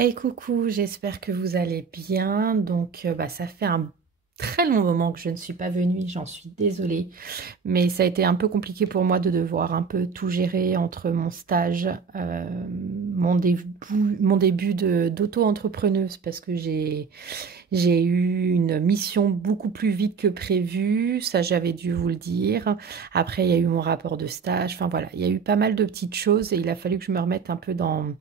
Hey coucou, j'espère que vous allez bien. Ça fait un très long moment que je ne suis pas venue, j'en suis désolée. Mais ça a été un peu compliqué pour moi de devoir un peu tout gérer entre mon stage, mon début d'auto-entrepreneuse parce que j'ai eu une mission beaucoup plus vite que prévu. Ça, j'avais dû vous le dire. Après, il y a eu mon rapport de stage. Enfin voilà, il y a eu pas mal de petites choses et il a fallu que je me remette un peu dans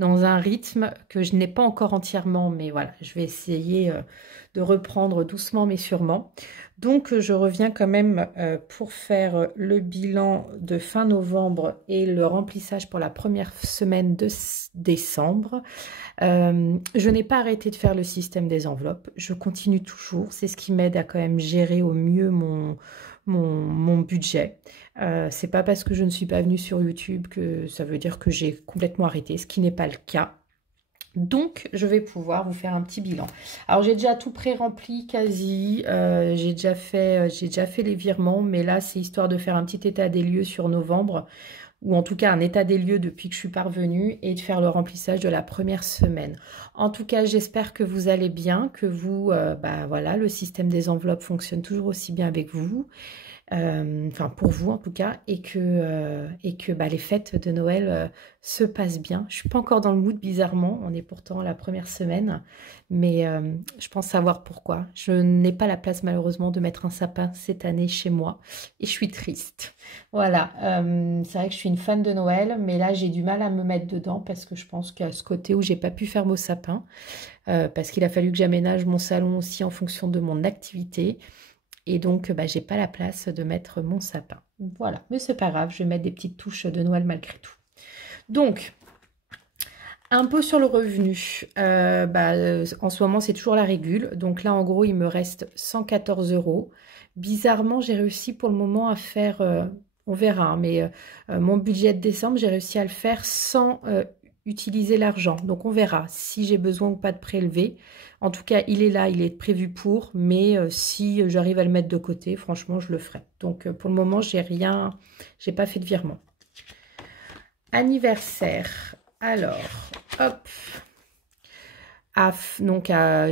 un rythme que je n'ai pas encore entièrement, mais voilà, je vais essayer de reprendre doucement mais sûrement. Je reviens quand même pour faire le bilan de fin novembre et le remplissage pour la première semaine de décembre. Je n'ai pas arrêté de faire le système des enveloppes, je continue toujours, c'est ce qui m'aide à quand même gérer au mieux mon budget. C'est pas parce que je ne suis pas venue sur YouTube que ça veut dire que j'ai complètement arrêté, ce qui n'est pas le cas. Donc, je vais pouvoir vous faire un petit bilan. Alors, j'ai déjà tout pré-rempli quasi. J'ai déjà fait les virements, mais là, c'est histoire de faire un petit état des lieux sur novembre, ou en tout cas un état des lieux depuis que je suis parvenue, et de faire le remplissage de la première semaine. En tout cas, j'espère que vous allez bien, que vous, voilà, le système des enveloppes fonctionne toujours aussi bien avec vous. Enfin pour vous en tout cas, et que les fêtes de Noël se passent bien. Je suis pas encore dans le mood bizarrement, on est pourtant la première semaine, mais je pense savoir pourquoi. Je n'ai pas la place malheureusement de mettre un sapin cette année chez moi et je suis triste. Voilà, c'est vrai que je suis une fan de Noël, mais là j'ai du mal à me mettre dedans parce que je pense qu'à ce côté où j'ai pas pu faire mon sapin, parce qu'il a fallu que j'aménage mon salon aussi en fonction de mon activité. Et donc, j'ai pas la place de mettre mon sapin. Voilà, mais c'est pas grave, je vais mettre des petites touches de Noël malgré tout. Donc, un peu sur le revenu. En ce moment, c'est toujours la régule. Donc là, en gros, il me reste 114 euros. Bizarrement, j'ai réussi pour le moment à faire, on verra, hein, mais mon budget de décembre, j'ai réussi à le faire sans utiliser l'argent. Donc on verra si j'ai besoin ou pas de prélever. En tout cas, il est là, il est prévu pour, mais si j'arrive à le mettre de côté, franchement, je le ferai. Donc pour le moment, j'ai pas fait de virement. Anniversaire. Alors, hop.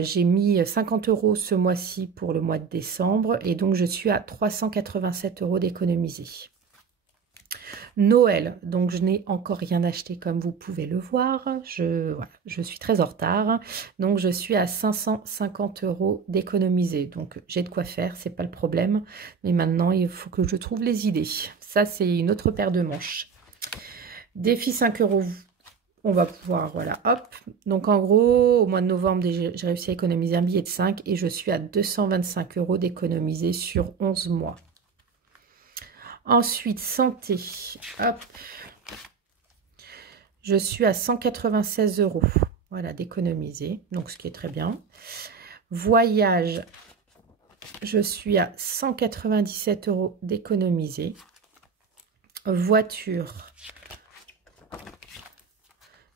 J'ai mis 50 euros ce mois-ci pour le mois de décembre et donc je suis à 387 euros d'économiser. Noël, donc je n'ai encore rien acheté comme vous pouvez le voir, je suis très en retard, donc je suis à 550 euros d'économiser, donc j'ai de quoi faire, c'est pas le problème, mais maintenant il faut que je trouve les idées, ça c'est une autre paire de manches. Défi 5 euros, on va pouvoir, voilà, hop, donc en gros au mois de novembre j'ai réussi à économiser un billet de 5 et je suis à 225 euros d'économiser sur 11 mois. Ensuite, santé, hop, je suis à 196 euros, voilà, d'économiser, donc ce qui est très bien. Voyage, je suis à 197 euros d'économiser. Voiture,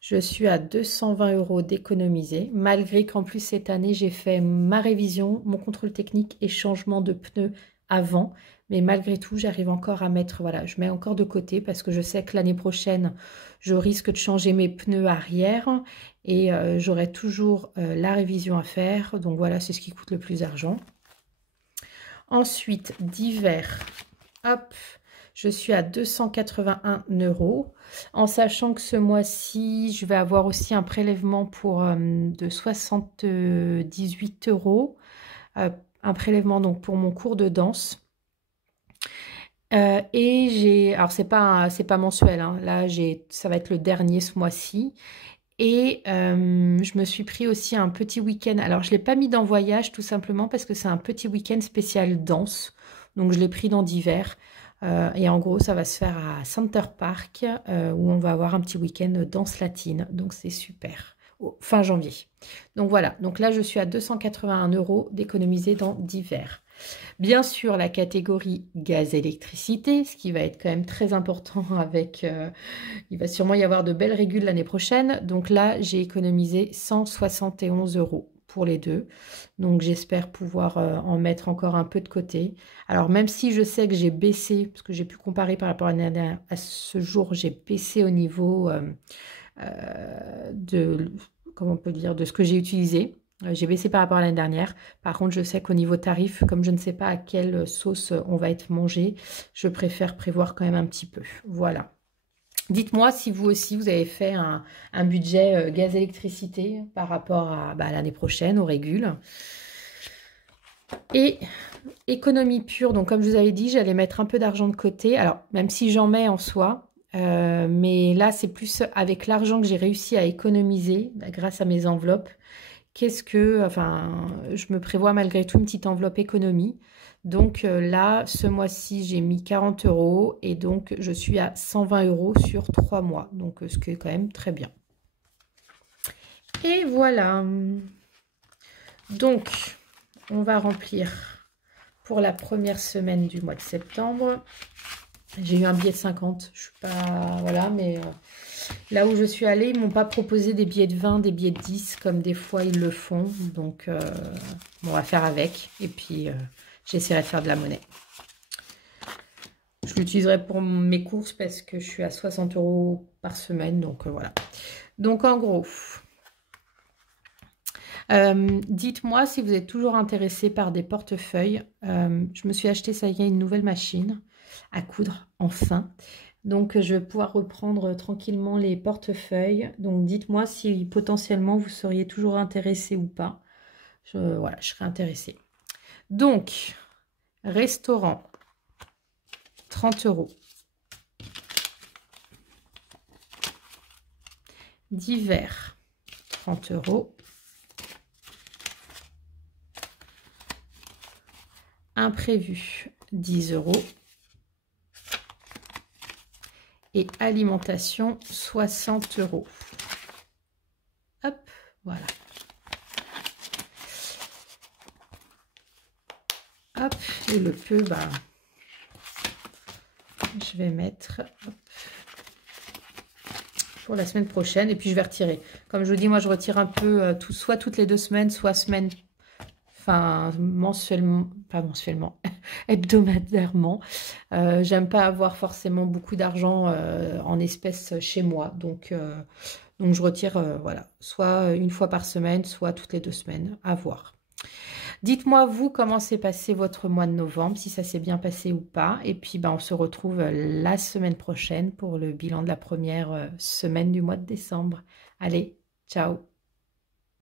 je suis à 220 euros d'économiser, malgré qu'en plus cette année, j'ai fait ma révision, mon contrôle technique et changement de pneus avant. Mais malgré tout, j'arrive encore à mettre, voilà, je mets encore de côté parce que je sais que l'année prochaine, je risque de changer mes pneus arrière et j'aurai toujours la révision à faire. Donc voilà, c'est ce qui coûte le plus d'argent. Ensuite, d'hiver, hop, je suis à 281 euros, en sachant que ce mois-ci, je vais avoir aussi un prélèvement de 78 euros, un prélèvement donc pour mon cours de danse. Alors c'est pas mensuel, hein, là ça va être le dernier ce mois-ci. Et je me suis pris aussi un petit week-end. Alors, je ne l'ai pas mis dans voyage tout simplement parce que c'est un petit week-end spécial danse. Donc, je l'ai pris dans d'hiver. Et en gros, ça va se faire à Center Park où on va avoir un petit week-end danse latine. Donc, c'est super. Fin janvier. Donc, voilà. Donc là, je suis à 281 euros d'économiser dans d'hiver. Bien sûr, la catégorie gaz-électricité, ce qui va être quand même très important avec... il va sûrement y avoir de belles régules l'année prochaine. Donc là, j'ai économisé 171 euros pour les deux. Donc j'espère pouvoir en mettre encore un peu de côté. Alors même si je sais que j'ai baissé, parce que j'ai pu comparer par rapport à ce jour, j'ai baissé au niveau comment on peut dire, de ce que j'ai utilisé. J'ai baissé par rapport à l'année dernière. Par contre, je sais qu'au niveau tarif, comme je ne sais pas à quelle sauce on va être mangé, je préfère prévoir quand même un petit peu. Voilà. Dites-moi si vous aussi, vous avez fait un budget gaz-électricité par rapport à l'année prochaine, au régule. Et économie pure, donc comme je vous avais dit, j'allais mettre un peu d'argent de côté. Alors, même si j'en mets en soi, mais là, c'est plus avec l'argent que j'ai réussi à économiser grâce à mes enveloppes. Enfin, je me prévois malgré tout une petite enveloppe économie. Donc là, ce mois-ci, j'ai mis 40 € et donc je suis à 120 € sur 3 mois. Donc ce qui est quand même très bien. Et voilà. Donc, on va remplir pour la première semaine du mois de septembre. J'ai eu un billet de 50. Je suis pas... Voilà, mais... Là où je suis allée, ils ne m'ont pas proposé des billets de 20, des billets de 10, comme des fois ils le font. Donc, on va faire avec. Et puis, j'essaierai de faire de la monnaie. Je l'utiliserai pour mes courses parce que je suis à 60 € par semaine. Donc, voilà. Donc, en gros, dites-moi si vous êtes toujours intéressé par des portefeuilles. Je me suis acheté, ça y est, une nouvelle machine à coudre, enfin. Donc, je vais pouvoir reprendre tranquillement les portefeuilles. Donc, dites-moi si potentiellement vous seriez toujours intéressé ou pas. Voilà, je serais intéressée. Donc, restaurant, 30 €. Divers, 30 €. Imprévu, 10 €. Et alimentation, 60 €. Hop, voilà. Hop, et le peu, je vais mettre pour la semaine prochaine. Et puis, je vais retirer. Comme je vous dis, moi, je retire un peu soit toutes les 2 semaines, soit enfin, mensuellement, pas mensuellement, hebdomadairement. J'aime pas avoir forcément beaucoup d'argent en espèces chez moi. Donc je retire, voilà, soit une fois par semaine, soit toutes les 2 semaines, à voir. Dites-moi, vous, comment s'est passé votre mois de novembre, si ça s'est bien passé ou pas. Et puis, on se retrouve la semaine prochaine pour le bilan de la première semaine du mois de décembre. Allez, ciao!